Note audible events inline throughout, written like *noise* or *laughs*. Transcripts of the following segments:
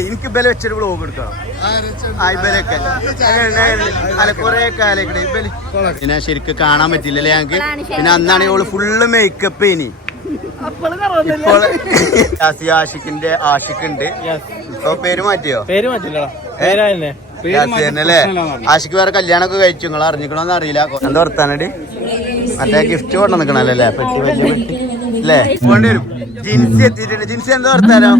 എനിക്ക് ബല വെച്ചൊരു വ്ളോഗ് എടുക്കണം ആ ഇബലൊക്കെ അല്ല? കൊറേ കാലൊക്കെ ഇബൽ പിന്നെ ശരിക്കും കാണാൻ പറ്റില്ലല്ലേ ഞങ്ങക്ക്? പിന്നെ അന്നാണ് ഓൾ ഫുള്ള് മേക്കപ്പ് ഇനി ഇപ്പോൾ ആഷിഖിന്റെ ആഷിഖ് ഉണ്ട് ഇപ്പൊ പേര് മാറ്റിയോ? പേര് തന്നെ അല്ലേ ആഷിഖ് വേറെ കല്യാണമൊക്കെ കഴിച്ചു. നിങ്ങൾ അറിഞ്ഞിക്കണോന്ന് അറിയില്ല. എന്താ വർത്താനടി? മറ്റേ ഗിഫ്റ്റ് കൊണ്ടു നിക്കണല്ലേ പെട്ടി വലിയ പെട്ടി. അല്ലേ? കൊണ്ടുവരും ജിൻസി എത്തിയിട്ടുണ്ട്. ജിൻസി എന്താ വർത്താനം?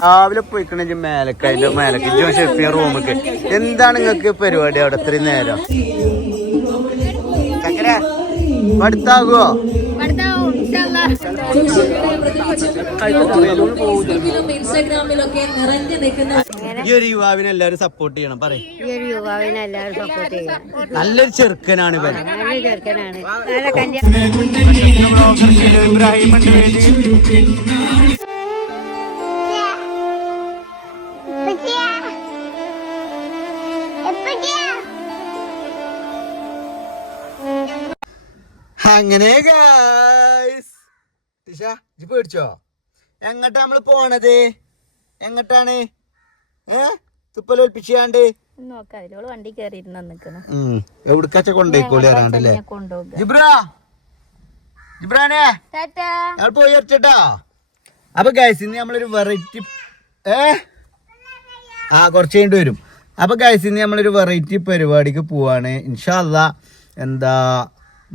രാവിലെ പോയിക്കണ മേലക്ക് അതിന്റെ മേലക്ക്. ജോ ഷെഫിയ റൂമൊക്കെ. എന്താണ് നിങ്ങൾക്ക് പരിപാടി അവിടെ ഇത്രയും നേരം? പഠിത്താകുവോ യുവാവിനെല്ലാരും ഇൻസ്റ്റാഗ്രാമിലൊക്കെ നിറഞ്ഞു നിൽക്കുന്ന ഈ ഒരു യുവാവിനെ എല്ലാവരും സപ്പോർട്ട് ചെയ്യണം പറയും. ഈ ഒരു യുവാവിനെ എല്ലാവരും സപ്പോർട്ട് ചെയ്യാം നല്ലൊരു ചെറുക്കനാണ് ഇവൻ. ചെറുക്കനാണ്. അങ്ങനെ guys. ടിഷ, ഇജ്ജ് പേടിച്ചോ? എങ്ങട്ടാ നമ്മൾ പോണത്? എങ്ങട്ടാണ്? ഏ? തുപ്പലൊൽപ്പിച്ചാണ്ട് വണ്ടി എവിടുക്കാച്ച കൊണ്ടേക്കോളി അറിയാണ്ടല്ലേ കൊണ്ടുപോകുക ജിബ്രാ! ജിബ്രാനെ! ഞങ്ങൾ പോയി അടിച്ചട്ടാ. അപ്പൊ ഗൈസ് ഇന്ന് നമ്മളൊരു വെറൈറ്റി ഏ? ആ കുറച്ച് കഴിഞ്ഞിട്ട് വരും. അപ്പൊ ഗൈസ് ഇന്ന് നമ്മളൊരു വെറൈറ്റി പരിപാടിക്ക് പോവാണ്. ഇൻഷാല്ല എന്താ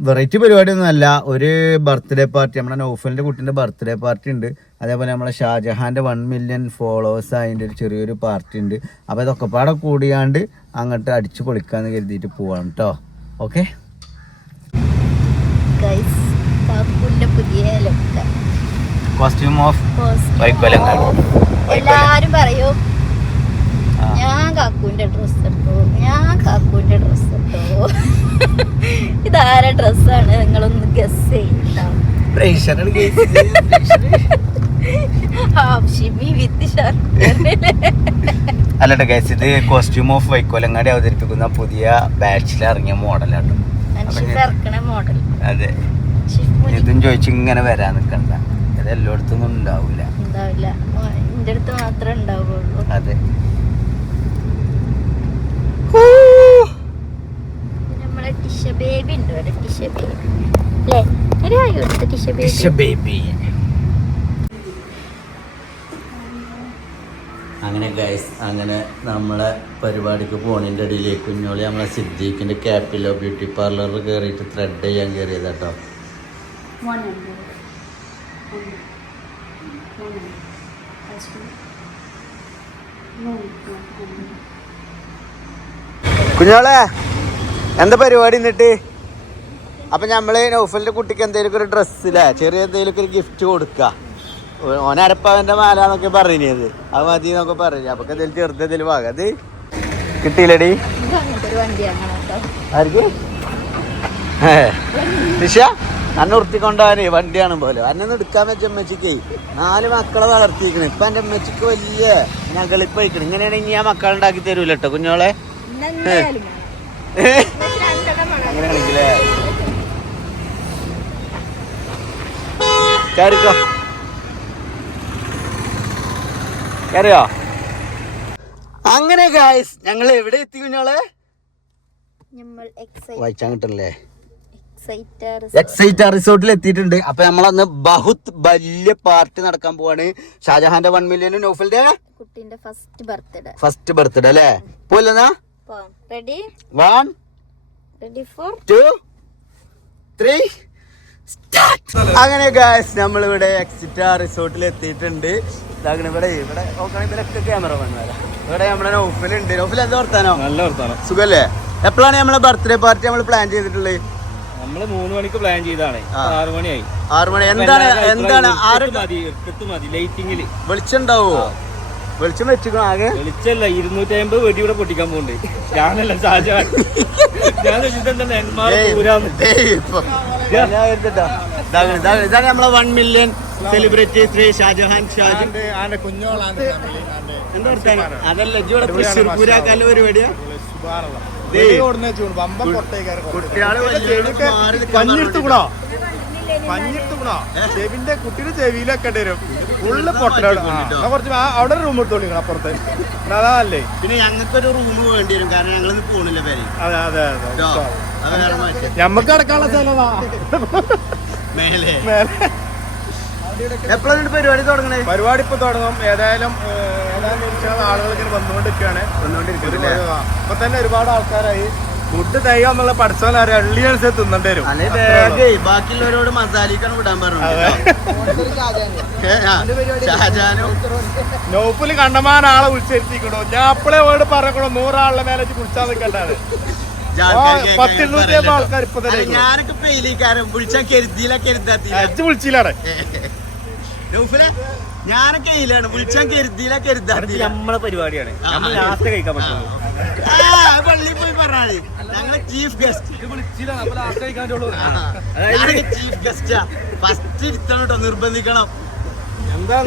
വെറൈറ്റി പരിപാടി ഒന്നുമല്ല ഒരു ബർത്ത്ഡേ പാർട്ടി നമ്മുടെ നൗഫലിന്റെ കുട്ടിന്റെ ബർത്ത്ഡേ പാർട്ടി ഉണ്ട്. അതേപോലെ നമ്മളെ ഷാജഹാന്റെ വൺ മില്യൺ ഫോളോവേഴ്സ് അതിന്റെ ഒരു ചെറിയൊരു പാർട്ടി ഉണ്ട്. അപ്പോൾ ഇതൊക്കെ പാടെ കൂടിയാണ്ട് അങ്ങോട്ട് അടിച്ചു പൊളിക്കാന്ന് കരുതിയിട്ട് പോവാണ് കേട്ടോ ഓക്കെ? കോസ്റ്റ്യൂം ഓഫ് എല്ലാരും പറയൂ. ഞാൻ കാക്കൂന്റെ ഡ്രസ് എടുത്തു? ഞാൻ കാക്കൂന്റെ ഡ്രസ് എടുത്തു? *laughs* ഇതാരെ ഡ്രസ്സാണ് നിങ്ങളൊന്ന് ഗസ് അല്ലട്ടെ ഗൈസ് ഇത് കോസ്റ്റ്യൂം ഓഫ് വൈക്കോലങ്ങാടി അവതരിപ്പിക്കുന്ന പുതിയ ബാച്ചിൽ ഇറങ്ങിയ മോഡൽ അതെ. ഇതും ചോദിച്ചു ഇങ്ങനെ വരാൻ നിൽക്കണ്ട ഇത് എല്ലായിടത്തൊന്നും ഉണ്ടാവില്ല. ഉണ്ടാവില്ല എന്റെ അടുത്ത് മാത്രമേ ഉണ്ടാവുള്ളൂ. അതെ. നമ്മളെ ടിഷ ബേബി ഉണ്ട് ഇവിടെ ടിഷ ബേബി. അല്ലേ? ഒരു ആയി കൊടുത്ത ടിഷ ബേബി. ബേബി. അങ്ങനെ ഗൈസ് അങ്ങനെ നമ്മളെ പരിപാടിക്ക് പോണതിന്റെ ഇടയിൽ കുഞ്ഞോളി നമ്മളെ സിദ്ദീഖിന്റെ ക്യാപ്പിലോ ബ്യൂട്ടി പാർലറിൽ കയറിയിട്ട് ത്രെഡ് ചെയ്യാൻ കയറിയത് കേട്ടോ കുഞ്ഞോളെ എന്താ പരിപാടി എന്നിട്ട് അപ്പൊ നമ്മൾ നൗഫലിന്റെ കുട്ടിക്ക് എന്തെങ്കിലും ഒരു ഡ്രസ്സിലെ ചെറിയ എന്തെങ്കിലും ഒരു ഗിഫ്റ്റ് കൊടുക്ക. ഓനരപ്പവന്റെ മാല എന്നൊക്കെ പറഞ്ഞത് അത്. മതി എന്നൊക്കെ പറഞ്ഞു അപ്പൊ എന്തെങ്കിലും ചെറുത് എന്തെങ്കിലും വാങ്ങാം. അത് കിട്ടിയില്ലടി? ആർക്ക്? നിഷ അന്നെ ഉറുത്തിക്കൊണ്ടുപോകാനേ വണ്ടിയാണ് പോലെ. അന്നെ എടുക്കാൻ വെച്ച അമ്മച്ചിക്ക് നാല് മക്കളെ വളർത്തിയിരിക്കണേ ഇപ്പൊ എന്റെ അമ്മച്ചിക്ക് വലിയ ഞകളിപ്പ് കഴിക്കണം ഇങ്ങനെയാണെങ്കിൽ ഞാൻ മക്കളുണ്ടാക്കി തരൂല്ലോ കുഞ്ഞോളെ. അങ്ങനെയാണെങ്കിലേ. കയറിക്കോ. കയറിയോ? അങ്ങനെ ഗായ്സ് ഞങ്ങൾ എവിടെ എത്തി കുഞ്ഞോളെ വായിച്ചാൻ കിട്ടണല്ലേ? എക്സൈറ്റ് റിസോർട്ടിൽ എത്തിയിട്ടുണ്ട്. അപ്പൊ നമ്മളന്ന് ബഹുത് വലിയ പാർട്ടി നടക്കാൻ പോവാണ്. ഷാജഹാന്റെ വൺ മില്യനും നോഫലിന്റെ കുട്ടീന്റെ ഫസ്റ്റ് ബർത്ത്ഡേ ഫസ്റ്റ് ബർത്ത്ഡേ അല്ലേ? പോലെന്നാ ready one ready four two three അങ്ങനെ ഗായ്സ് നമ്മളിവിടെ എക്സിറ്റ റിസോർട്ടിൽ എത്തിയിട്ടുണ്ട്. ഇതാകണ ഇവിടെ ഇവിടെ നോക്കണ ഇവരൊക്കെ ക്യാമറ വന്നവരാ ഇവിടെ നമ്മുടെ ഉണ്ട് ഓഫിൽ എന്താ വർത്താനോ? നല്ല വർത്താനോ. സുഖല്ലേ? എപ്പോഴാണ് നമ്മളെ ബർത്ത്ഡേ പാർട്ടി നമ്മൾ പ്ലാൻ ചെയ്തിട്ടുള്ളത്? നമ്മൾ മൂന്ന് മണിക്ക് പ്ലാൻ ചെയ്താണ്. ആറു മണിയായി. ആറു മണി. എന്താണ് എന്താണ് ആറ് മതി ലൈറ്റിങ്ങിൽ വെളിച്ചുണ്ടാവോ വെളിച്ചം വെച്ചിക്കണോ ആകെ? വെളിച്ചല്ല ഇരുന്നൂറ്റി അമ്പത് വെടി ഇവിടെ പൊട്ടിക്കാൻ പോണ്ട്. ഞാനല്ല ഷാജാൻ ഞാൻ. ഇതാണ്, നമ്മളെ one million celebrity Shri Shajahan Shaju. എന്താ? അതല്ല ഇവിടെ തൃശ്ശൂർ പൂരാക്കാല പരിപാടിയാ കുട്ടികൾ പഞ്ഞിട്ടുകൂടാ പഞ്ഞിട്ടുകൂടാ ചെവിന്റെ കുട്ടിയുടെ ചെവിയിലൊക്കെ വരും ഫുള്ള് പൊട്ടലാണ് കുറച്ച് അവിടെ റൂം എടുത്തോളി അപ്പുറത്ത്. അതാണല്ലേ പിന്നെ ഞങ്ങൾക്കൊരു റൂം വേണ്ടി വരും. കാരണം ഞങ്ങൾ പോണില്ല പേര്. അതെ അതെ അതെ. ഞമ്മക്ക് അടക്കാനുള്ള സ്ഥലമാ മേലെ. മേലെ. എപ്പോഴാണ് പരിപാടി തുടങ്ങണേ? പരിപാടി ഇപ്പൊ തുടങ്ങും. ഏതായാലും ഏതായാലും ആളുകൾ ഇങ്ങനെ വന്നുകൊണ്ടിരിക്കുകയാണ് വന്നുകൊണ്ടിരിക്കുന്നത് ഇപ്പൊ തന്നെ ഒരുപാട് ആൾക്കാരായി. ഫുഡ് തയ്യാ എന്നുള്ള പഠിച്ചോലെ അറിയാം. എള്ളി അനുസരിച്ച് തിന്നേണ്ടി വരും. ബാക്കിയുള്ളവരോട് മസാലിക്കാണ് വിടാൻ പറഞ്ഞു നോപ്പിൽ കണ്ടമാൻ ആളെ വിളിച്ചിരുത്തിക്കണോ ഞാൻ അപ്പളെ വേട് പറഞ്ഞു നൂറാളെ മേലെ വിളിച്ചാൽ നിൽക്കണ്ടാണ് ഞാനൊക്കെ പെയിലിക്കാരൻ കരുതിയില്ല വിളിച്ചില്ലാണ് ഞാനൊക്കെ വിളിച്ചാൻ കരുതിയില്ല നമ്മളെ പരിപാടിയാണ്. നമ്മൾ ലാസ്റ്റ് കഴിക്കാൻ പള്ളി പോയി പറഞ്ഞാൽ ഞങ്ങളെ ചീഫ് ഗസ്റ്റ് ചീഫ് ഗസ്റ്റാ ഫസ്റ്റ് ഇരുത്തണം കേട്ടോ നിർബന്ധിക്കണം.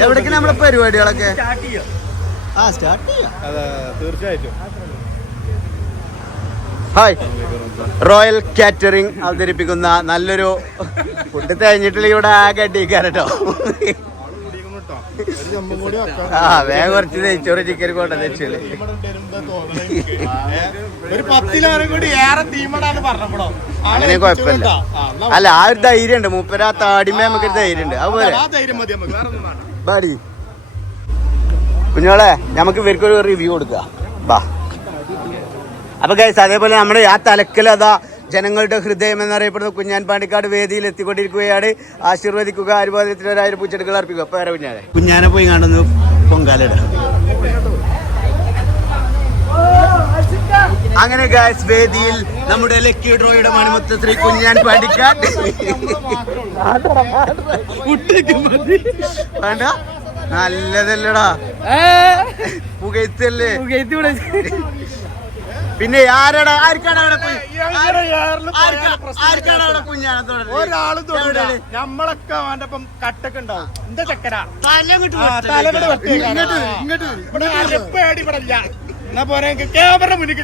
എവിടേക്ക് നമ്മളെ പരിപാടികളൊക്കെ? ആ സ്റ്റാർട്ട് ചെയ്യാം. തീർച്ചയായിട്ടും. ഹായ്. റോയൽ കാറ്ററിംഗ് അവതരിപ്പിക്കുന്ന നല്ലൊരു ഫുഡ് തേഞ്ഞിട്ടില്ല ഇവിടെ ആകെ അടിക്കാരട്ടോ ആ വേഗം കുറച്ച് നെയ്ച്ചോറ് ചിക്കൻ കൊണ്ട പറഞ്ഞപ്പോഴോ? അങ്ങനെ കുഴപ്പമില്ല. അല്ല ആ ഒരു ധൈര്യം ഉണ്ട് മൂപ്പര ആ താടിമേ നമുക്ക് ഒരു ധൈര്യം ഉണ്ട് അതുപോലെ ബാടി. കുഞ്ഞോളെ നമുക്ക് ഇവർക്കൊരു റിവ്യൂ കൊടുക്കുക. ബാ. അപ്പൊ ഗൈസ് അതേപോലെ നമ്മുടെ ആ തലക്കൽ അതാ ജനങ്ങളുടെ ഹൃദയം എന്നറിയപ്പെടുന്ന കുഞ്ഞാൻ പാണ്ടിക്കാട് വേദിയിൽ എത്തിക്കൊണ്ടിരിക്കുകയാണ്. ആശീർവദിക്കുക ആരുപാദത്തിന് ഒരായിരം പൂച്ചെടുകൾ അർപ്പിക്കുക. അപ്പൊ വേറെ കുഞ്ഞാനെ കുഞ്ഞാനെ പോയി കാണുന്നു. പൊങ്കാലിട അങ്ങനെ ഗായ്സ് വേദിയിൽ നമ്മുടെ ലക്കി ഡ്രോയുടെ മണിമുത്ത ശ്രീ കുഞ്ഞാൻ പാണ്ടിക്കാട് വേണ്ട. നല്ലതല്ലടാ. പുകയത്തല്ലേ? പിന്നെ ആരാടാ ആർക്കാണ് അവിടെ പോയി ആർക്കാണ് അവിടെ കുഞ്ഞാണെന്ന്? ഒരാളും നമ്മളൊക്കെ അവന്റെ ഒപ്പം കട്ടൊക്കെ ഉണ്ടാവും എന്താ ചക്കരാ തല ഇങ്ങോട്ട് ആ, വെച്ചല്ലേ? തലങ്ങട് വെട്ടേക്കാണ്. ഇങ്ങോട്ട് വരൂ, ആ. ഇങ്ങോട്ട് വരൂ. ഇവിടെ ആരുടെ പേടി ഇവിടെ ഇല്ല. എന്നാ പോരെ ക്യാമറ മുന്നിൽ.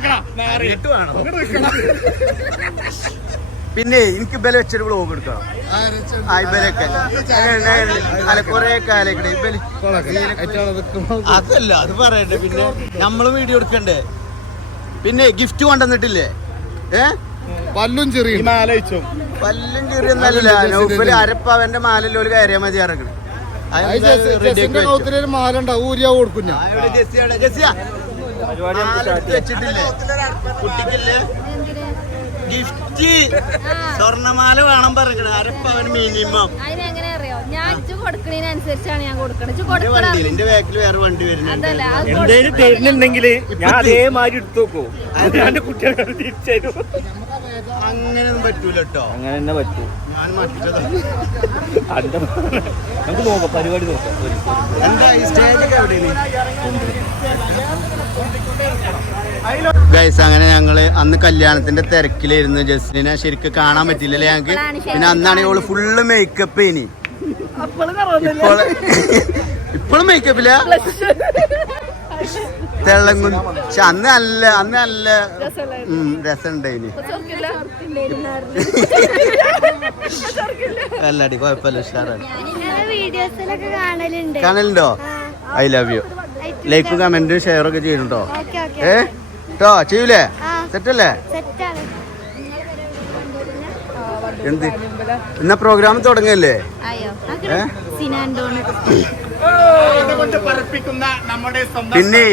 പിന്നെ എനിക്ക് ബല വെച്ചൊരു വ്ലോഗ് എടുക്കണം ആ ഇബലൊക്കെ അല്ല കൊറേ കാലൊക്കെ അതല്ല അത് പറയണ്ടേ പിന്നെ നമ്മൾ വീഡിയോ എടുക്കണ്ടേ പിന്നെ ഗിഫ്റ്റ് കൊണ്ടുവന്നിട്ടില്ലേ? ഏ? പല്ലും ചെറിയ. പല്ലും ചെറിയ നൗഫൽ അരപ്പവന്റെ മാലല്ലോ ഒരു കാര്യം മതി ഇറങ്ങണം മാല ഉണ്ടാവും ഊരിയാ കൊടുക്കും ഞാൻ. വെച്ചിട്ടില്ലേ? കുട്ടിക്കില്ലേ? ഗിഫ്റ്റ്. സ്വർണമാല വേണം പറഞ്ഞത് അരപ്പവൻ മിനിമം ഞാൻ ഇച്ചു കൊടുക്കണതിനനുസരിച്ചാണ് ഞാൻ കൊടുക്കണത്. എന്തേലും തരുന്നുണ്ടെങ്കിൽ ഞാൻ അതേമാതിരി എടുത്തു നോക്കൂ. എന്റെ കുട്ടികളെ തിരിച്ചു അങ്ങനെയൊന്നും പറ്റൂല കേട്ടോ അങ്ങനെ തന്നെ പറ്റൂ. ഞാൻ മറ്റത് നമുക്ക് നോക്കാം പരിപാടി നോക്കാം. എന്താ സ്റ്റേജൊക്കെ എവിടെയാണ് ഗൈസ് അങ്ങനെ ഞങ്ങൾ അന്ന് കല്യാണത്തിന്റെ തിരക്കിലായിരുന്നു ജസ്റ്റിനെ. ശരിക്കും കാണാൻ പറ്റില്ലല്ലേ ഞങ്ങക്ക്? പിന്നെ അന്നാണെങ്കിൽ ഓൾ ഫുള്ള് മേക്കപ്പ് ഇനി ഇപ്പോഴും മേക്കപ്പില്ല തെള്ളങ്ങും പക്ഷെ അന്ന് നല്ല അന്ന് നല്ല രസമുണ്ട് ഇനി അല്ലടി കുഴപ്പമില്ല ഉഷാറാണ്. കാണലുണ്ട്. ഐ ലവ് യു ലൈക്കും കമന്റും ഷെയറും ഒക്കെ ചെയ്യുന്നുണ്ടോ ഓക്കെ ഓക്കെ. ഏ? കേട്ടോ ചെയ്യൂലേ. സെറ്റല്ലേ? എന്ത്? എന്നാ പ്രോഗ്രാം തുടങ്ങല്ലേ? അയ്യോ ഏ? സിനാൻഡോണ് കൊണ്ട് പറപ്പിക്കുന്ന നമ്മുടെ സ്വന്തം പിന്നെ?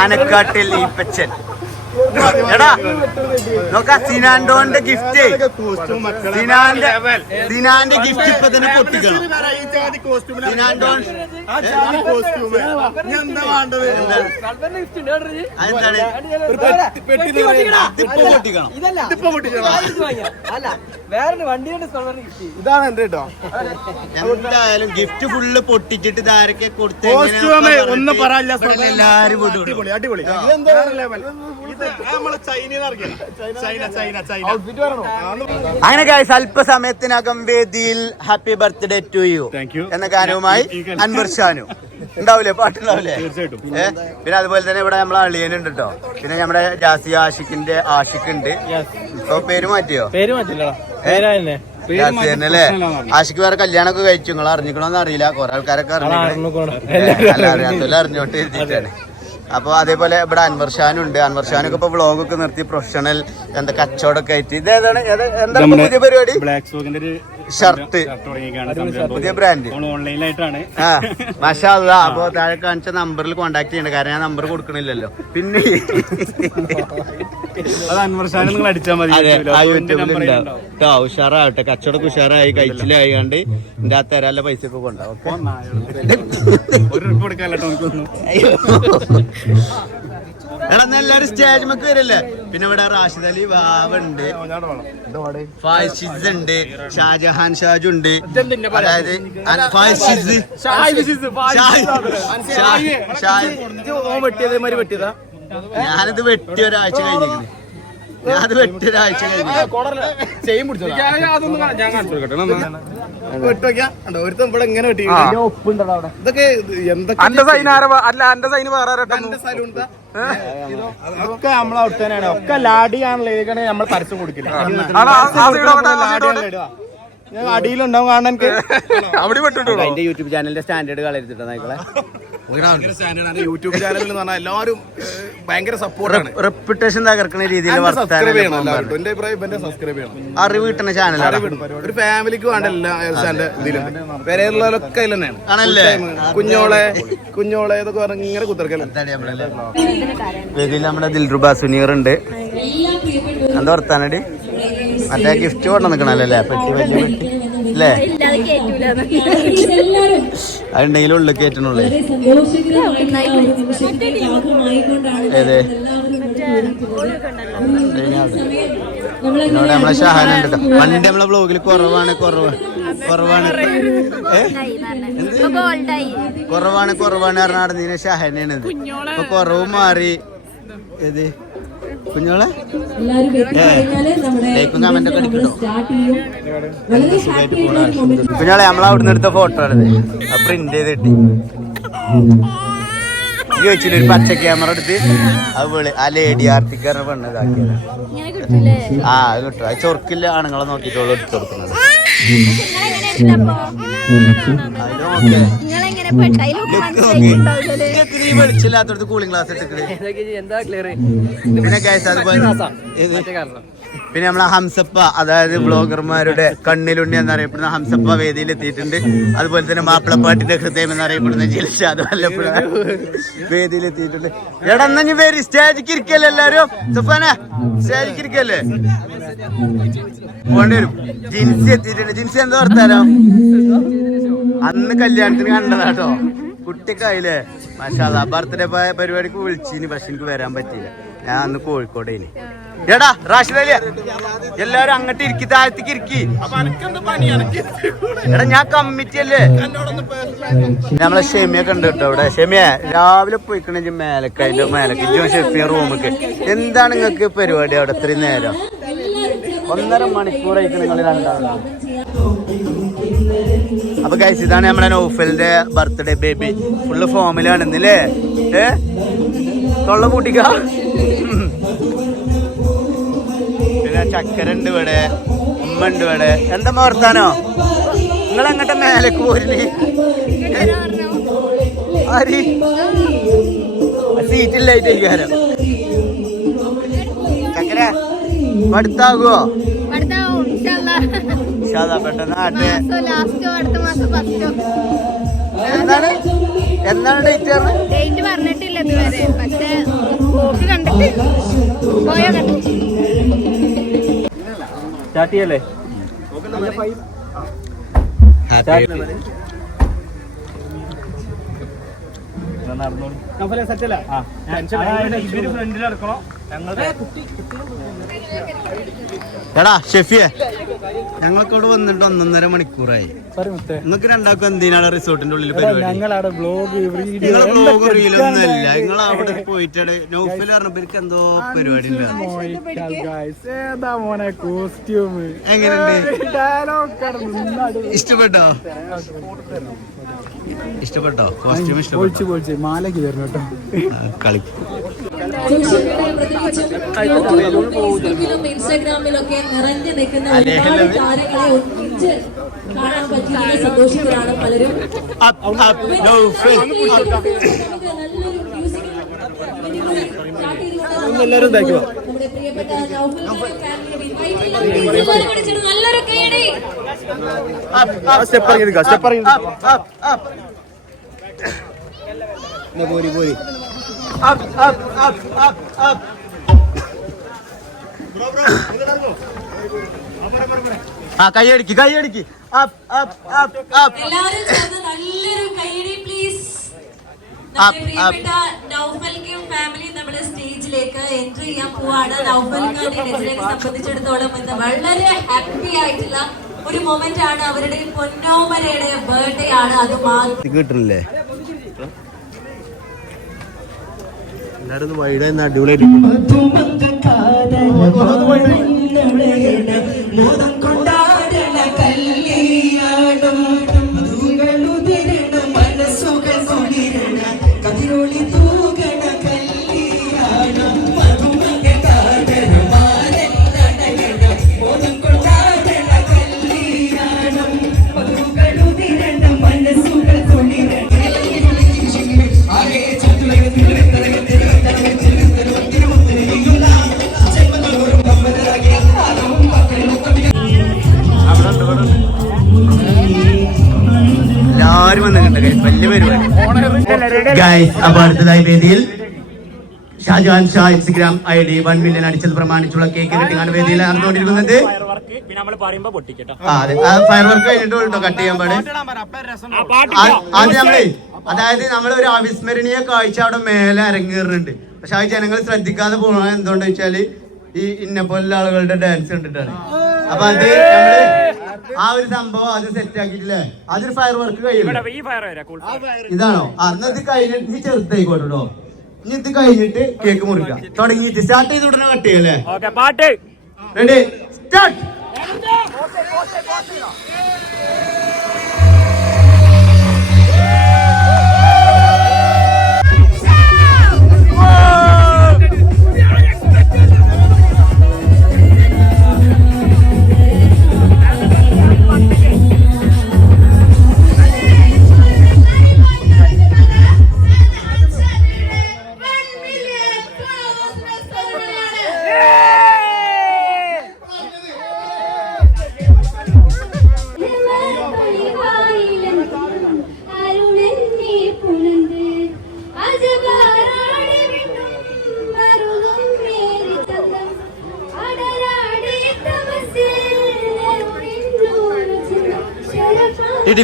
ആനക്കാട്ടിൽ ഈപ്പച്ചൻ. എടാ നോക്ക സിനാൻഡോന്റെ ഗിഫ്റ്റ് സിനാന്റെ സിനാന്റെ ഗിഫ്റ്റ് ഇപ്പൊ തന്നെ പൊട്ടിക്കണം. സിനാൻഡോൺ ഇതിപ്പോ പൊട്ടിച്ചോളാം. ഇതാണ് എന്റെ കേട്ടോ എന്തായാലും ഗിഫ്റ്റ് ഫുള്ള് പൊട്ടിച്ചിട്ട് ഇതാരൊക്കെ കൊടുത്ത് ഒന്നും പറയാനില്ല എല്ലാരും അടിപൊളി അടിപൊളി വേറെ അങ്ങനെ അല്പസമയത്തിനകം വേദിയിൽ ഹാപ്പി ബർത്ത്ഡേ ടു യു എന്ന കാര്യവുമായി അൻവർ ഷാനു. ഉണ്ടാവില്ലേ പാട്ടുണ്ടാവില്ലേ ഏഹ് പിന്നെ അതുപോലെ തന്നെ ഇവിടെ നമ്മളെ അളിയനുണ്ട് കേട്ടോ പിന്നെ നമ്മുടെ ജാസി ആഷിഖിന്റെ ആഷിഖ് ഉണ്ട് ഇപ്പൊ പേര് മാറ്റിയോ? പേര് മാറ്റില്ലടാ. പേരന്നെ ജാസി തന്നെ അല്ലേ വേറെ കല്യാണമൊക്കെ കഴിച്ചു. നിങ്ങൾ അറിഞ്ഞിക്കണോന്ന് അറിയില്ല. കുറെ ആൾക്കാരൊക്കെ അറിയാത്തല്ല അറിഞ്ഞോട്ട് എഴുതിയിട്ടാണ് അപ്പൊ അതേപോലെ ഇവിടെ അൻവർ ഷാനുണ്ട് അൻവർ ഷാനൊക്കെ ഇപ്പൊ വ്ളോഗൊക്കെ നിർത്തി പ്രൊഫഷണൽ എന്താ കച്ചവടമൊക്കെ ആയിട്ട്. ഇത് ഏതാണ്? എന്താണ് പുതിയ പരിപാടി? ബ്ലാക്ക് സോക്കിന്റെ ഒരു ഷർട്ട്. പുതിയ ബ്രാൻഡ്. ഓൺലൈനായിട്ടാണ് ഓൺലൈനിലായിട്ടാണ്. ആ മാഷാ അല്ലാ അപ്പൊ താഴെ കാണിച്ച നമ്പറിൽ കോണ്ടാക്ട് ചെയ്യണ്ട. കാരണം ഞാൻ നമ്പർ കൊടുക്കണില്ലല്ലോ. പിന്നെ. കേട്ടോ ഉഷാറാവട്ടെ. കച്ചവടം ഉഷാറായി. കഴിച്ചിലായി കണ്ട് എന്റെ ആ തരാനുള്ള പൈസ ഒക്കെ കൊണ്ടാവും എടാ എല്ലാരും സ്റ്റേജ് മക്ക് വരില്ലേ? പിന്നെ ഇവിടെ റാഷിദ് അലി വാവുണ്ട് ഫാസിസ് ഉണ്ട്. ഷാജഹാൻ ഷാജു ഉണ്ട്. അതായത് ഷായ്- ഞാനിത് വെട്ടി ഒരാഴ്ച കഴിഞ്ഞിരിക്കുന്നു. വെട്ടി ഇതൊക്കെ എന്തൊക്കെ അന്റെ സൈൻ അല്ല അന്റെ സൈൻ വേറെ? ഒക്കെ നമ്മളെ ഒക്കെ ലാഡിയാണല്ലോ. നമ്മൾ പരസ്യം കൊടുക്കില്ല. അടിയിലുണ്ടാവും കാണാൻ അവിടെ എന്റെ യൂട്യൂബ് ചാനലിന്റെ സ്റ്റാൻഡേർഡ് കളരുത്തിട്ടോ നായിക്കളെ? യൂട്യൂബ് ചാനലിൽ എന്ന് പറഞ്ഞാൽ എല്ലാവരും ഭയങ്കര സപ്പോർട്ടാണ് റെപ്യൂട്ടേഷൻ തകർക്കുന്ന രീതിയിൽ സബ്സ്ക്രൈബ് ചെയ്യണം വർത്താനം എല്ലാവരും എന്റെ അഭിപ്രായം ഇവന്റെ സബ്സ്ക്രൈബ് ചെയ്യണം. അറിവ് കിട്ടുന്ന ചാനലാണ് ഒരു ഫാമിലിക്ക് വേണ്ട എല്ലാ എന്റെ ഇതിലുണ്ട് പെരയിലുള്ളവരൊക്കെ അതിൽ തന്നെയാണ്. ആണല്ലേ? കുഞ്ഞോളെ കുഞ്ഞോളെ പറഞ്ഞ് ഇങ്ങനെ കുത്തിറക്കല്ലേ നമ്മുടെ ദിൽറുബ സുനീർ ഉണ്ട്. എന്താ വർത്താനടി മറ്റേ ഗിഫ്റ്റ് കൊണ്ടു നിൽക്കണല്ലേ പെട്ടി വലിയ പെട്ടി. അല്ലേ? അതുണ്ടെങ്കിലും ഉള്ളിൽ കയറ്റണുള്ളേ നമ്മളെ എന്നോട് നമ്മളെ ഷഹാന കേട്ടോ പണ്ട് നമ്മളെ ബ്ലോഗിൽ കുറവാണ് കുറവ് കുറവാണ്. കുറവാണ് കുറവാണ് പറഞ്ഞ നടന്നതിന് ഷഹാനാണ് ഇത്. ഇപ്പൊ കുറവ് മാറി. ഏത്? കുഞ്ഞോളെ എല്ലാവരും എത്തിക്കഴിഞ്ഞാൽ നമ്മുടെ ലൈക്കും കമന്റ് ഒക്കെ അടിക്കട്ടോ സ്റ്റാർട്ട് ചെയ്യും. വളരെ ഹാപ്പി ആയിട്ടുള്ള ഒരു മൊമെന്റ് കുഞ്ഞോളെ നമ്മളെ അവിടുന്ന് എടുത്ത ഫോട്ടോ ആണ് പ്രിന്റ് ചെയ്ത് കിട്ടി. ഈ ചോദിച്ചില്ല ഒരു പച്ച ക്യാമറ എടുത്ത് അത് വിളി ആ ലേഡി ആർട്ടിക്കാരനെ പെണ്ണ് ഇതാക്കിയത്. ആ അത് കിട്ടും. അത് ചൊറുക്കില്ല ആണുങ്ങളെ നോക്കിട്ടുള്ള എടുത്തു കൊടുക്കുന്നത്. അതിന് നോക്കിയേ. നിങ്ങളെങ്ങനെ പെട്ടായി മനസ്സിലായിട്ടുണ്ടാവില്ലേ ഇതൊക്കെ നീ വെളിച്ചില്ലാത്തടത്ത് കൂളിംഗ് ഗ്ലാസ് ഇട്ടിട്ട് പിന്നെ നമ്മളെ ഹംസപ്പ അതായത് ബ്ലോഗർമാരുടെ കണ്ണിലുണ്ണി എന്നറിയപ്പെടുന്ന ഹംസപ്പ വേദിയിൽ എത്തിയിട്ടുണ്ട് അതുപോലെ തന്നെ മാപ്പിളപ്പാട്ടിന്റെ ഹൃദയം എന്നറിയപ്പെടുന്ന ജിൽഷാദ് വല്ലപ്പോഴും വേദിയിൽ എത്തിയിട്ടുണ്ട് എടാ എന്നാ പേര് സ്റ്റേജിക്ക് ഇരിക്കല്ലേ എല്ലാരും? സുഫാന സ്റ്റേജിക്ക് ഇരിക്കല്ലേ? പോണ്ടി വരും. ജിൻസി എത്തിയിട്ടുണ്ട്. ജിൻസി എന്താ വർത്താനോ? അന്ന് കല്യാണത്തിന് കണ്ടതാട്ടോ കുട്ടിക്കായില്ലേ? മാഷാ ബർത്ത്ഡേ പരിപാടിക്ക് വിളിച്ചിന് പക്ഷെ എനിക്ക് വരാൻ പറ്റിയില്ല. ഞാൻ അന്ന് കോഴിക്കോട് എടാ റാഷിദലിയ എല്ലാരും അങ്ങോട്ട് ഇരിക്കി താഴത്തേക്ക് ഇരിക്കി. എടാ ഞാൻ കമ്മിറ്റി അല്ലേ? നമ്മളെ ഷെമിയൊക്കെ ഉണ്ട് കേട്ടോ ഇവിടെ. ഷെമിയ രാവിലെ പോയിക്കണെങ്കിൽ മേലക്കായിട്ട് അതിന്റെ മേലക്ക്. ഷെഫിയ റൂമൊക്കെ. എന്താണ് നിങ്ങൾക്ക് പരിപാടി അവിടെ ഇത്രയും നേരം? ഒന്നര മണിക്കൂറായിട്ട് നിങ്ങൾ രണ്ടാളും അപ്പൊ ഗൈസ് ഇതാണ് നമ്മുടെ നൗഫലിന്റെ ബർത്ത്ഡേ ബേബി ഫുള്ള് ഫോമിലാണ് ഇന്നല്ലേ ഏ? തൊള്ള കൂട്ടിക്ക പിന്നെ ചക്കരണ്ട് ഇവിടെ ഉമ്മ ഉണ്ട് ഇവിടെ. എന്താ വർത്താനോ? നിങ്ങൾ അങ്ങോട്ട് മേലേക്ക് പോരില്ലേ ആരി? ചക്കര അടുത്താവും ഷാദാ പെട്ടെന്ന് ആട്ടെ ലാസ്റ്റ് അടുത്ത മാസം ഫസ്റ്റോ എന്താണ്? എന്താണ് ഡേറ്റ് പറഞ്ഞത് ഡേറ്റ് പറഞ്ഞിട്ടില്ല ഇതുവരെ. പക്ഷെ കണ്ടിട്ട് പോയോ സ്റ്റാർട്ട് ചെയ്യല്ലേ? എടാ ഷെഫിയെ. ഞങ്ങൾക്ക് വന്നിട്ട് ഒന്നൊന്നര മണിക്കൂറായി. നിങ്ങൾക്ക് രണ്ടാക്കും എന്തിനാണ് റിസോർട്ടിന്റെ ഉള്ളിൽ പരിപാടി? ബ്ലോഗ് നിങ്ങളെ ബ്ലോഗ് റീലൊന്നുമല്ല നിങ്ങൾ അവിടെ പോയിട്ട് നൗഫിൽ പറഞ്ഞപ്പോ എനിക്ക് എന്തോ പരിപാടി ഉണ്ടായിരുന്നു ഏതാ മോനെ കോസ്റ്റ്യൂം എങ്ങനെയുണ്ട്? ഡയലോഗ് ഇഷ്ടപ്പെട്ടോ? ഇഷ്ടപ്പെട്ടോ? കോസ്റ്റ്യൂം ഇഷ്ടപ്പെട്ടോ? പൊളിച്ച് ഫേസ്ബുക്കിലും ഇൻസ്റ്റാഗ്രാമിലും ഒക്കെ നിറഞ്ഞു നിൽക്കുന്ന ഒരുപാട് താരങ്ങളെ ഒന്നിച്ച് കാണാൻ പറ്റിയ സന്തോഷത്തിലാണ് പലരും. എല്ലാവരും നമ്മുടെ പ്രിയപ്പെട്ട കൂടി നല്ലൊരു up, സ്റ്റെപ്പ് ഇറങ്ങി സ്റ്റെപ്പ് ഇറങ്ങി. പോരി പോരി. Up, up, up, up, up. ആ കൈയടിക്ക് കൈയടിക്ക് up, up. എല്ലാവരും ചേർന്ന് നല്ലൊരു കൈയടി പ്ലീസ് Up, നമ്മുടെ പ്രിയപ്പെട്ട നൗഫൽ ഖാൻ ഫാമിലി നമ്മുടെ സ്റ്റേജിലേക്ക് എൻട്രി ചെയ്യാൻ പോവാണ്. നൗഫൽ ഖാനെ സംബന്ധിച്ചിടത്തോളം ഇന്ന് വളരെ ഹാപ്പി ആയിട്ടുള്ള ഒരു മൊമെന്റ് ആണ്. അവരുടെ പൊന്നോമരയുടെ ബർത്ത്ഡേ ആണ്. അത് മാത്രം കിട്ടില്ലേ എല്ലാരും വൈഡ് അടിപൊളിയായിട്ട് മോദം കല്യാണം വലിയ പരിപാടി ഗൈസ് അപ്പൊ അടുത്തതായി വേദിയിൽ Shajan Sha Instagram I D one million അടിച്ചത് പ്രമാണിച്ചുള്ള കേക്ക് കിട്ടിയാണ് വേദിയിൽ നടന്നുകൊണ്ടിരിക്കുന്നത് ആ ഫയർ വർക്ക് കഴിഞ്ഞിട്ട് കേട്ടോ കട്ട് ചെയ്യാൻ പാട്. ആ പാട്ട് ആ- ആദ്യം നമ്മളെ അതായത് നമ്മൾ ഒരു അവിസ്മരണീയ കാഴ്ച അവിടെ മേലെ അരങ്ങേറുന്നുണ്ട്. പക്ഷെ ആ ജനങ്ങൾ ശ്രദ്ധിക്കാതെ പോകണത് എന്തുകൊണ്ട് വെച്ചാൽ ഈ ഇന്ന പോലുള്ള ആളുകളുടെ ഡാൻസ് കണ്ടിട്ടാണ്. അപ്പൊ അത് നമ്മൾ ആ ഒരു സംഭവം അത് സെറ്റ് ആക്കിയിട്ടില്ലേ? അതൊരു ഫയർ വർക്ക് കഴിയും ഈ ഫയർ വരാം കൂൾ ഇതാണോ? അന്ന് ഇത് കഴിഞ്ഞിട്ട് നീ ചെറുതായിക്കോട്ടോ കേട്ടോ ഇനി ഇത് കഴിഞ്ഞിട്ട് കേക്ക് മുറിക്കാം. തുടങ്ങിയിട്ട് സ്റ്റാർട്ട് ചെയ്ത് ഉടനെ കട്ട് ചെയ്യല്ലേ ഓക്കെ പാട്ട്. റെഡി സ്റ്റാർട്ട്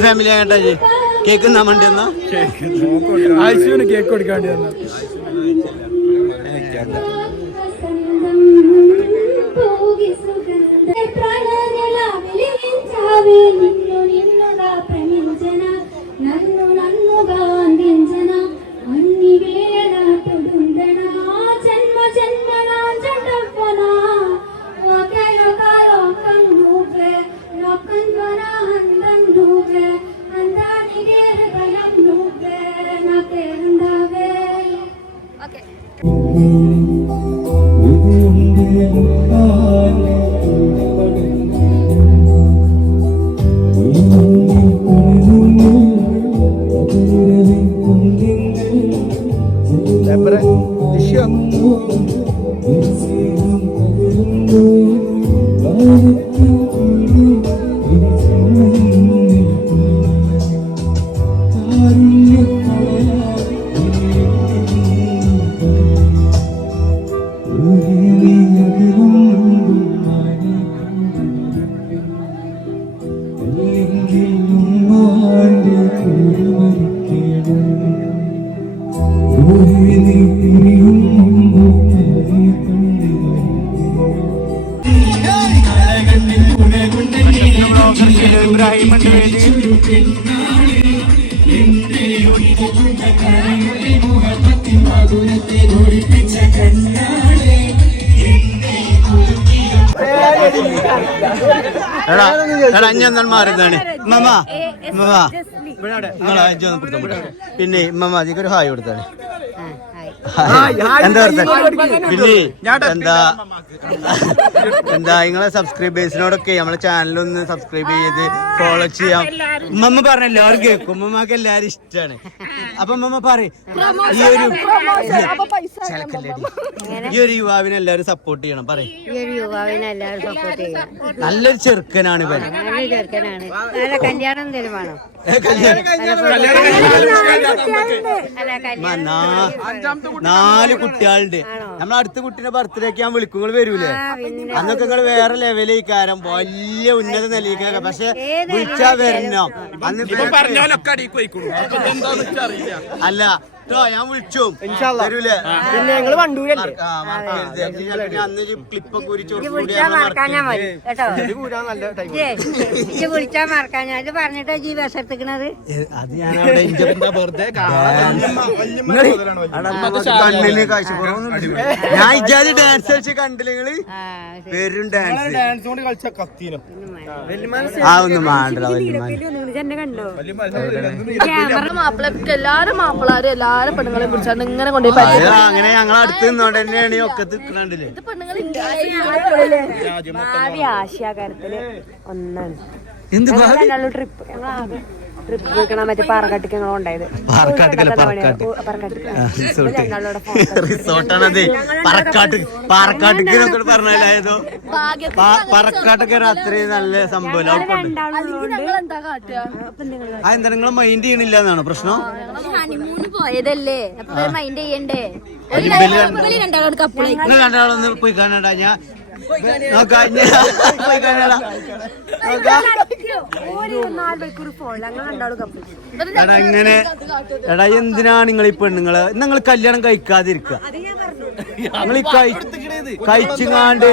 ഫാമിലി ആയിട്ടാ കേക്ക് തന്നാ വണ്ടി ആഴ്ച കേക്ക് കൊടുക്കാണ്ടി വന്നു. മാറുന്നതാണ് മമ്മ മമ്മ. നിങ്ങളെ അജ്ജ് ഒന്ന് പിടുത്തം പിന്നെ മമ്മ അതിക്കൊരു ഹായ് കൊടുത്താണ്. എന്താ എന്താ എന്താ നിങ്ങളെ സബ്സ്ക്രൈബേഴ്സിനോടൊക്കെ നമ്മളെ ചാനലൊന്ന് സബ്സ്ക്രൈബ് ചെയ്ത് ഫോളോ ചെയ്യാം. ഉമ്മമ്മ പറഞ്ഞ എല്ലാവരും കേൾക്കും. ഉമ്മമ്മക്ക് എല്ലാരും ഇഷ്ടമാണ് അപ്പൊ ഉമ്മമ്മ പറയും ഈ ഒരു. ഈ ഒരു യുവാവിനെ എല്ലാരും സപ്പോർട്ട് ചെയ്യണം പറയും. ഈ ഒരു യുവാവിനെ എല്ലാവരും സപ്പോർട്ട് ചെയ്യാം നല്ലൊരു ചെറുക്കനാണ് ഇവർ നല്ല ചെറുക്കനാണ്. കല്യാണം എന്തെങ്കിലും നാല് കുട്ടികളുണ്ട്. നമ്മളെ അടുത്ത കുട്ടീനെ ബർത്ത്ഡേക്ക് ഞാൻ വിളിക്കും നിങ്ങൾ വരൂലേ? അന്നൊക്കെ നിങ്ങൾ വേറെ ലെവലിൽ കാരം വലിയ ഉന്നത നിലയിലേക്കൊക്കെ പക്ഷെ വിളിച്ചാ വരണം. അന്ന് അല്ല ഞാൻ വിളിച്ചു. പിന്നെ ഞങ്ങൾ വണ്ടൂരല്ലേ? അന്ന് ഇത് വിളിച്ചാ മറക്കാൻ ഞാൻ ഇത് പറഞ്ഞിട്ടാ ജീ വിശർത്തിക്കണത് അത് ഞാൻ ഇജാതി ഡാൻസ് കളിച്ച് കണ്ടില്ല വെറും ഡാൻസ് ഡാൻസ് കൊണ്ട് കളിച്ച കത്തീനോ. ആ ഒന്നും വേണ്ട വല്യമാൻ മാപ്പിളക്ക് എല്ലാരും മാപ്പിളാരും എല്ലാരും പെണ്ണുങ്ങളെയും പിടിച്ചാണ്ട് ഇങ്ങനെ കൊണ്ടുപോയി അങ്ങനെ ഞങ്ങൾ അടുത്ത് നിന്നോണ്ട് തന്നെയാണ് ഈ ഒക്കെ നിക്കണണ്ടില്ലേ പെണ്ണുങ്ങൾ ഭാവി ആശയാകാരത്തിൽ ഒന്നാണ്? ട്രിപ്പ് ഞങ്ങൾ ആകെ ട്രിപ്പ് പോയിക്കണം മറ്റേ പാറക്കാട്ടിക്ക് ഞങ്ങൾ ഉണ്ടായത്. പാറക്കാട്ടിക്കല്ല, പാറക്കാട്ട്. റിസോർട്ടാണത് പറക്കാട്ട്. പാറക്കാട്ടിക്ക് എന്നൊക്കെ പറഞ്ഞാലോ പറക്കാട്ടൊക്കെ രാത്രി നല്ല സംഭവം എന്താ കാട്ടുക ആ എന്താ നിങ്ങൾ മൈൻഡ് ചെയ്യണില്ല എന്നാണ് പ്രശ്നം പോയതല്ലേ? മൈൻഡ് ചെയ്യണ്ടേ? ഇവർ രണ്ടാളും കപ്പിളി നിങ്ങൾ രണ്ടാളൊന്ന് പോയി കാണണ്ട? ഞാൻ എടാ ഇങ്ങനെ എടാ എന്തിനാണ് നിങ്ങൾ ഈ പെണ്ണുങ്ങൾ നിങ്ങൾ കല്യാണം കഴിക്കാതിരിക്കുക. നിങ്ങൾ ഈ കഴിച്ചുങ്ങാണ്ട്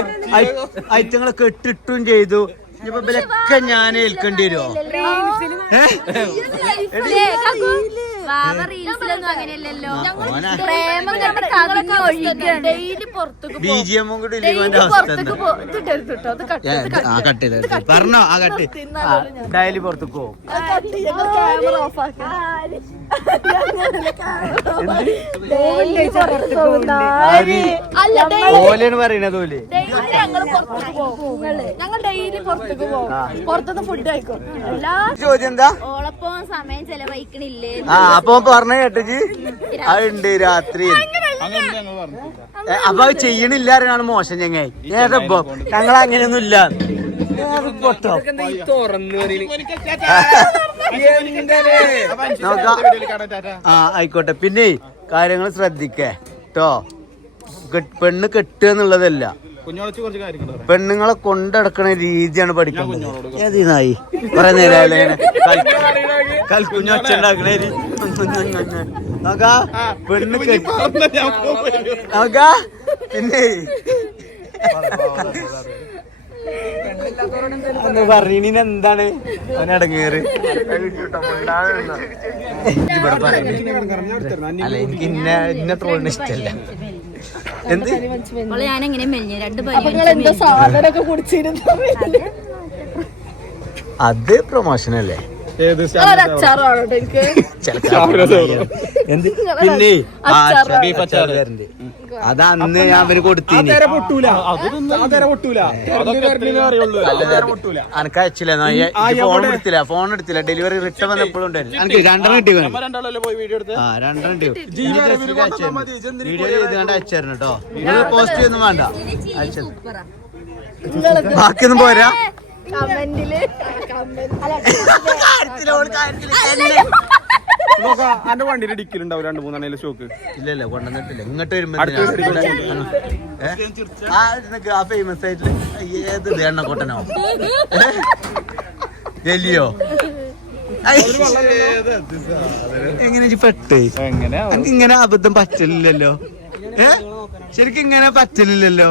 ഐറ്റങ്ങളെ കെട്ടിട്ടും ചെയ്തു. ഇനിയിപ്പോ ഇവരൊക്കെ ഞാൻ ഏൽക്കേണ്ടി വരുമോ റീൽസിലൊന്നും അങ്ങനെയല്ലല്ലോ. ഓനാ പ്രേമം കണ്ട് കവിഞ്ഞ് ഒഴുകുകയാണ് ഡെയിലി പുറത്തേക്ക് ബി ജി എമ്മും കൂടി ഇല്ലെങ്കിൽ പോ- കേട്ടോ അത് കട്ട് ആ കട്ടില്ല പറഞ്ഞോ ആ കട്ട് ഡയലി പുറത്തേക്ക് പോകും ക്യാമറ ഓഫ് ആക്കി. അല്ല ഓലെയാണ് പറയണത് ഓൽ. ഡെയിലി ഞങ്ങൾ പുറത്തേക്ക് പോകും. ഞങ്ങൾ ഡെയിലി പുറത്തേക്ക് പോകും. പുറത്തുനിന്ന് ഫുഡ് കഴിക്കും. എല്ലാ ചോദ്യം എന്താ? ഓളപ്പം സമയം ചെലവഴിക്കണില്ലേ? ആ അപ്പൊ പറഞ്ഞ കേട്ടജി അതുണ്ട് രാത്രി. അപ്പൊ അത് ചെയ്യണില്ല അറിയാനാണ് മോശം ചങ്ങായി ഏതപ്പോ ഞങ്ങൾ അങ്ങനെയൊന്നും ഇല്ല ആ ആയിക്കോട്ടെ. പിന്നെ കാര്യങ്ങൾ ശ്രദ്ധിക്കേ ട്ടോ. കെട്ട്- പെണ്ണ് കെട്ടുക എന്നുള്ളതല്ല. പെണ്ണുങ്ങളെ കൊണ്ടടക്കണ രീതിയാണ് പഠിക്കുന്നത് ഏതിനായി? കൊറേ നേരമല്ലേ ഇങ്ങനെ കൽ- കൽക്കുഞ്ഞൊച്ച ഉണ്ടാക്കണേ നോക്കാ പെണ്ണ് പിന്നെ ഒന്ന് പറഞ്ഞീനി എന്താണ്? അവനടങ്ങേറ് ഇവിടെ പറയുന്നത് അല്ല എനിക്ക് ഇന്ന ഇന്ന ട്രോളിന് ഇഷ്ടല്ല. എന്ത്? ഞാൻ എങ്ങനെ മെലിഞ്ഞു? രണ്ട് അത് പ്രൊമോഷൻ അല്ലേ എന്ത്? പിന്നെ. ബീഫ് അച്ചാറ്. അത് അന്ന് ഞാൻ അവന് കൊടുത്തില്ല തെര പൊട്ടൂല. അതൊന്നും ആ തെര പൊട്ടൂല. അതൊക്കെ അറിയുള്ളൂ. ആ തെര പൊട്ടൂല. അനക്ക് അയച്ചില്ല? ഫോൺ എടുത്തില്ല ഫോൺ എടുത്തില്ല. ഡെലിവറി റിട്ടേൺ വന്നപ്പോഴും ഉണ്ടായിരുന്നു എനിക്ക് രണ്ടെണ്ണം കിട്ടി നമ്മ രണ്ടാളല്ലേ പോയി വീഡിയോ എടുത്ത്? ആ രണ്ടെണ്ണം കിട്ടി വീഡിയോ ചെയ്ത് കണ്ട് അയച്ചായിരുന്നു കേട്ടോ. പോസ്റ്റ് ചെയ്യൊന്നും വേണ്ട. അയച്ചു ബാക്കിയൊന്നും പോരാ? കമന്റിൽ. നോക്കാം അന്റെ വണ്ടിയുടെ ഡിക്കിലുണ്ടാവും രണ്ട് മൂന്നെണ്ണയിലെ ഷോക്ക് ഇല്ല ഇല്ല കൊണ്ടുവന്നിട്ടില്ല. ഇങ്ങോട്ട് വരുമ്പോ? ആ ഫേമസ് ആയിട്ടുള്ള ഏത് ഇത് എണ്ണക്കൊട്ടനോ ജെല്ലിയോ എങ്ങനെ പെട്ട്? ഇങ്ങനെ അബദ്ധം പറ്റില്ലല്ലോ ശരിക്കും ഇങ്ങനെ പറ്റലില്ലല്ലോ.